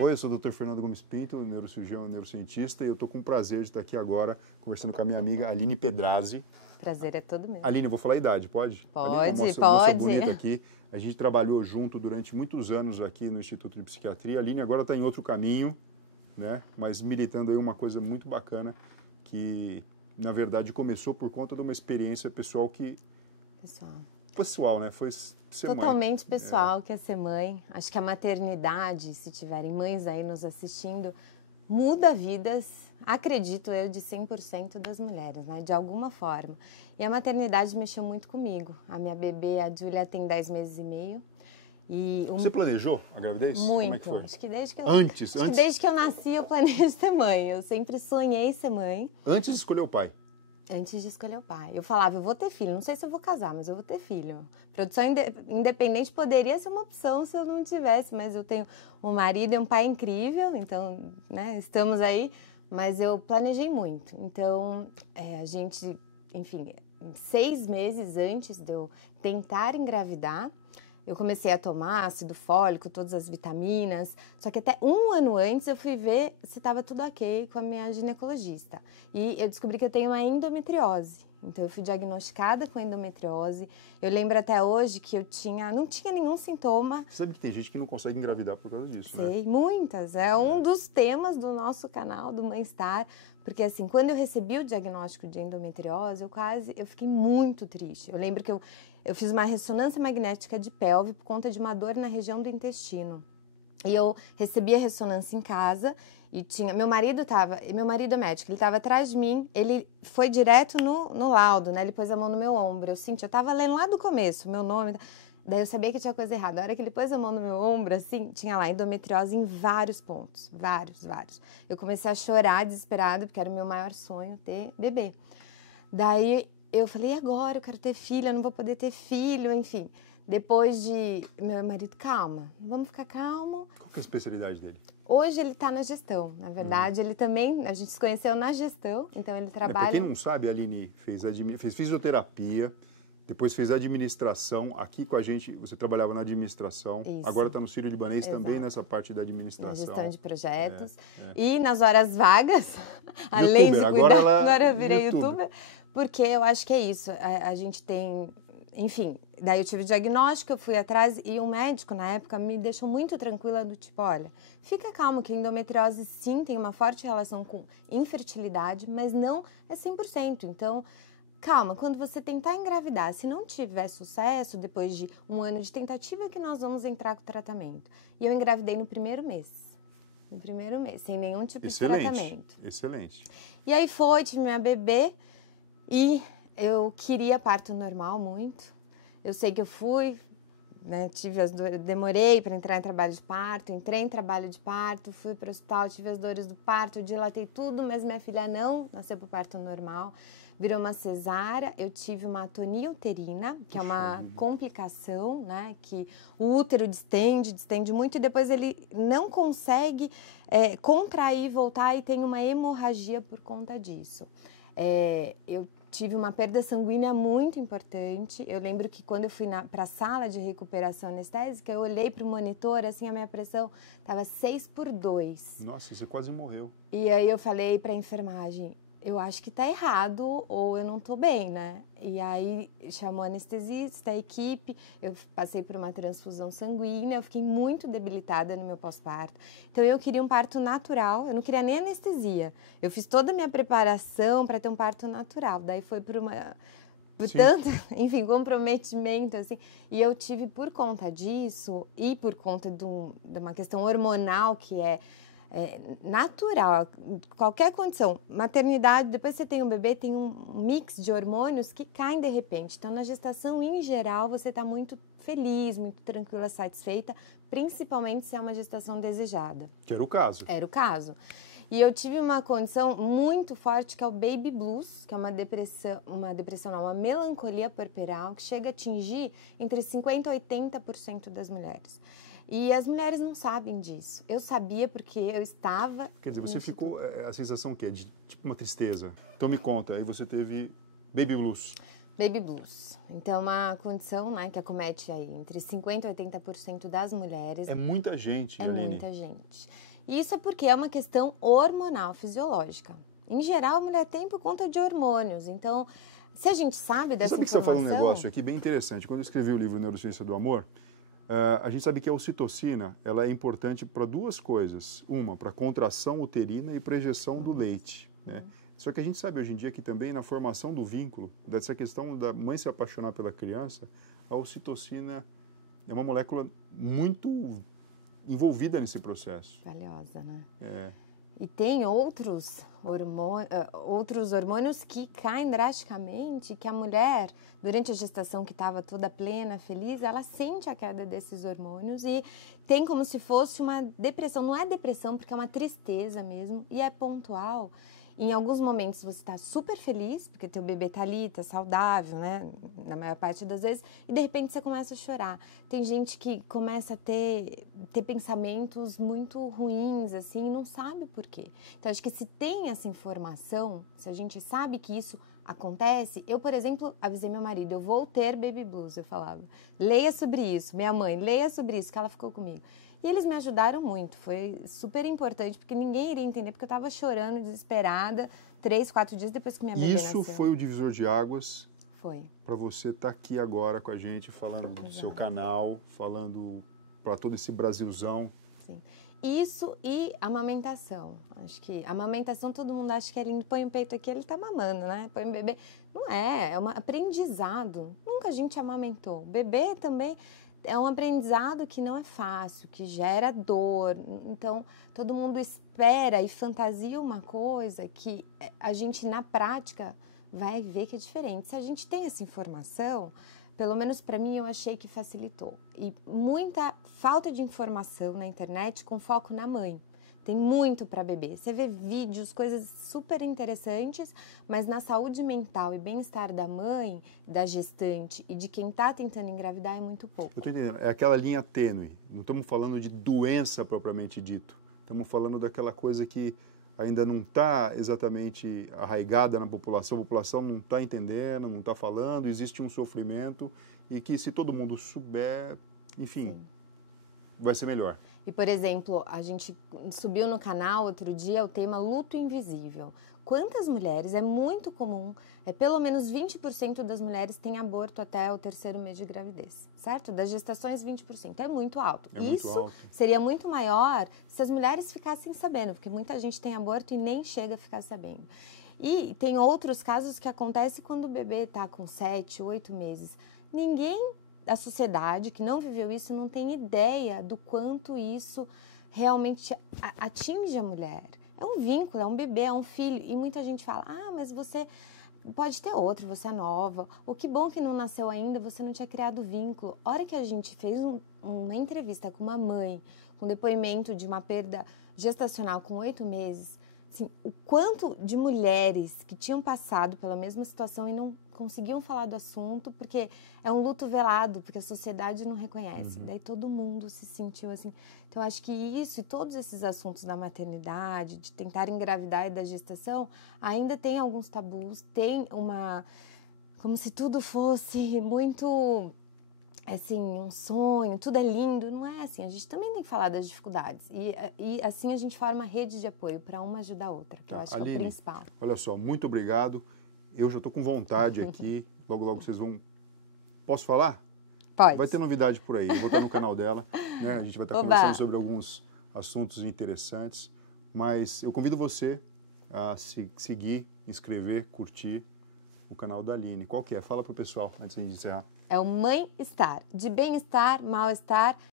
Oi, eu sou o Dr. Fernando Gomes Pinto, neurocirurgião e neurocientista, e eu estou com o prazer de estar aqui agora conversando com a minha amiga Aline Pedrazzi. Prazer é todo meu. Aline, eu vou falar a idade, pode? Pode, Aline, uma moça pode. bonita aqui. A gente trabalhou junto durante muitos anos aqui no Instituto de Psiquiatria. A Aline agora está em outro caminho, né? Mas militando aí uma coisa muito bacana que, na verdade, começou por conta de uma experiência pessoal que... Pessoal, né? Foi ser mãe. Totalmente pessoal, que é ser mãe. Acho que a maternidade, se tiverem mães aí nos assistindo, muda vidas, acredito eu, de 100% das mulheres, né? De alguma forma. E a maternidade mexeu muito comigo. A minha bebê, a Júlia, tem 10 meses e meio. E Você planejou a gravidez? Muito. Como é que foi? Acho que desde que eu, Antes? que desde que eu nasci, eu planejo ser mãe. Eu sempre sonhei ser mãe. Antes de escolher o pai? Antes de escolher o pai. Eu falava, eu vou ter filho. Não sei se eu vou casar, mas eu vou ter filho. Produção independente poderia ser uma opção se eu não tivesse, mas eu tenho um marido e um pai incrível, então, né, estamos aí. Mas eu planejei muito. Então, a gente, enfim, 6 meses antes de eu tentar engravidar, eu comecei a tomar ácido fólico, todas as vitaminas, só que até 1 ano antes eu fui ver se estava tudo ok com a minha ginecologista. E eu descobri que eu tenho uma endometriose. Então eu fui diagnosticada com endometriose. Eu lembro até hoje que eu não tinha nenhum sintoma. Você sabe que tem gente que não consegue engravidar por causa disso, né? Sei, muitas. É um dos temas do nosso canal, do Mãe-Estar. Porque assim, quando eu recebi o diagnóstico de endometriose, eu fiquei muito triste. Eu lembro que eu fiz uma ressonância magnética de pelve por conta de uma dor na região do intestino. E eu recebi a ressonância em casa e meu marido é médico, ele estava atrás de mim, ele foi direto no laudo, né? Ele pôs a mão no meu ombro, eu estava lendo lá do começo, meu nome, daí eu sabia que tinha coisa errada. A hora que ele pôs a mão no meu ombro, assim, tinha lá endometriose em vários pontos, vários. Eu comecei a chorar desesperada, porque era o meu maior sonho ter bebê. Daí eu falei, e agora? Eu quero ter filho, eu não vou poder ter filho, enfim. Depois de... Meu marido, calma, vamos ficar calmo. Qual que é a especialidade dele? Hoje ele está na gestão, na verdade. Ele também, a gente se conheceu na gestão, então ele trabalha... Para quem não sabe, a Aline fez fisioterapia, depois fez administração. Aqui com a gente, você trabalhava na administração. Isso. Agora está no Sírio-Libanês também nessa parte da administração. Na gestão de projetos. E nas horas vagas, além de YouTuber. cuidar... Agora eu virei YouTuber. youtuber. Porque eu acho que é isso. A gente tem... Enfim, daí eu tive o diagnóstico, eu fui atrás e um médico na época me deixou muito tranquila do tipo, olha, fica calmo que a endometriose sim tem uma forte relação com infertilidade, mas não é 100%. Então, calma, quando você tentar engravidar, se não tiver sucesso, depois de 1 ano de tentativa, que nós vamos entrar com o tratamento. E eu engravidei no primeiro mês. No primeiro mês, sem nenhum tipo de tratamento. Excelente. E aí tive minha bebê e... Eu queria parto normal muito. Eu sei que eu fui, né, demorei para entrar em trabalho de parto, entrei em trabalho de parto, fui para o hospital, tive as dores do parto, dilatei tudo, mas minha filha não nasceu por parto normal, virou uma cesárea. Eu tive uma atonia uterina, que é uma complicação, né, que o útero distende muito e depois ele não consegue contrair, voltar e tem uma hemorragia por conta disso. Eu tive uma perda sanguínea muito importante. Eu lembro que quando eu fui para a sala de recuperação anestésica, eu olhei para o monitor, assim, a minha pressão estava 6/2. Nossa, você quase morreu. E aí eu falei para a enfermagem, eu acho que está errado ou eu não estou bem, né? E aí chamou a anestesista, a equipe, eu passei por uma transfusão sanguínea, eu fiquei muito debilitada no meu pós-parto. Então eu queria um parto natural, eu não queria nem anestesia. Eu fiz toda a minha preparação para ter um parto natural, daí foi por tanto, enfim, comprometimento, assim. E eu tive, por conta disso e por conta de uma questão hormonal que é natural, qualquer condição, maternidade, depois você tem um bebê, tem um mix de hormônios que caem de repente. Então, na gestação, em geral, você está muito feliz, muito tranquila, satisfeita, principalmente se é uma gestação desejada. Que era o caso. Era o caso. E eu tive uma condição muito forte, que é o baby blues, que é uma melancolia puerperal, que chega a atingir entre 50% e 80% das mulheres. E as mulheres não sabem disso. Eu sabia porque eu estava... Quer dizer, você ficou... A sensação que é de tipo uma tristeza. Então me conta, aí você teve baby blues. Baby blues. Então, é uma condição, né, que acomete aí entre 50% e 80% das mulheres. É muita gente, É Aline. muita gente. E isso é porque é uma questão hormonal, fisiológica. Em geral, a mulher tem por conta de hormônios. Então, se a gente sabe dessa Sabe que você informação... falou um negócio aqui bem interessante. Quando eu escrevi o livro Neurociência do Amor, a gente sabe que a ocitocina ela é importante para duas coisas. Uma, para contração uterina e para ejeção do leite, né? Só que a gente sabe hoje em dia que também na formação do vínculo, dessa questão da mãe se apaixonar pela criança, a ocitocina é uma molécula muito envolvida nesse processo. Valiosa, né? É. E tem outros hormônios que caem drasticamente, que a mulher, durante a gestação que estava toda plena, feliz, ela sente a queda desses hormônios e tem como se fosse uma depressão. Não é depressão, porque é uma tristeza mesmo, e é pontual. Em alguns momentos você está super feliz, porque teu bebê está ali, está saudável, né? Na maior parte das vezes, e de repente você começa a chorar. Tem gente que começa a ter pensamentos muito ruins, assim, e não sabe por quê. Então, acho que se tem essa informação, se a gente sabe que isso acontece... Eu, por exemplo, avisei meu marido, eu vou ter baby blues, eu falava. Leia sobre isso, minha mãe, leia sobre isso, que ela ficou comigo. E eles me ajudaram muito, foi super importante, porque ninguém iria entender, porque eu estava chorando, desesperada, 3, 4 dias depois que minha bebê nasceu. Isso foi o divisor de águas Foi. para você estar aqui agora com a gente, falando do seu canal, falando para todo esse Brasilzão. Sim. Isso e amamentação. Acho que amamentação todo mundo acha que é lindo, põe o peito aqui, ele está mamando, né? Põe o bebê. Não é um aprendizado. Nunca a gente amamentou. O bebê também... É um aprendizado que não é fácil, que gera dor. Então, todo mundo espera e fantasia uma coisa que a gente, na prática, vai ver que é diferente. Se a gente tem essa informação, pelo menos para mim, eu achei que facilitou. E muita falta de informação na internet com foco na mãe. Tem muito para bebê. Você vê vídeos, coisas super interessantes, mas na saúde mental e bem-estar da mãe, da gestante e de quem está tentando engravidar é muito pouco. Eu estou entendendo. É aquela linha tênue. Não estamos falando de doença propriamente dito. Estamos falando daquela coisa que ainda não está exatamente arraigada na população. A população não está entendendo, não está falando. Existe um sofrimento e que se todo mundo souber, enfim, sim, vai ser melhor. E, por exemplo, a gente subiu no canal outro dia o tema luto invisível. Quantas mulheres, é muito comum, pelo menos 20% das mulheres têm aborto até o 3º mês de gravidez, certo? Das gestações, 20%. É muito alto. Isso seria muito maior se as mulheres ficassem sabendo, porque muita gente tem aborto e nem chega a ficar sabendo. E tem outros casos que acontecem quando o bebê está com 7, 8 meses. A sociedade que não viveu isso não tem ideia do quanto isso realmente atinge a mulher. É um vínculo, é um bebê, é um filho. E muita gente fala, mas você pode ter outro, você é nova. Ou que bom que não nasceu ainda, você não tinha criado vínculo. A hora que a gente fez uma entrevista com uma mãe, com depoimento de uma perda gestacional com 8 meses, assim, o quanto de mulheres que tinham passado pela mesma situação e não conseguiam falar do assunto, porque é um luto velado, porque a sociedade não reconhece. Daí todo mundo se sentiu assim. Então, acho que isso e todos esses assuntos da maternidade, de tentar engravidar e da gestação, ainda tem alguns tabus, tem como se tudo fosse muito... assim, um sonho, tudo é lindo, não é assim, a gente também tem que falar das dificuldades e assim a gente forma rede de apoio para uma ajudar a outra, que eu acho Aline, que é o principal. Olha só, muito obrigado, eu já estou com vontade aqui, logo vocês vão... Posso falar? Pode. Vai ter novidade por aí, eu vou estar no canal dela, né? A gente vai estar conversando sobre alguns assuntos interessantes, mas eu convido você a seguir, inscrever, curtir o canal da Aline. Qual que é? Fala para o pessoal antes de encerrar. É o Mãe Estar, de bem-estar, mal-estar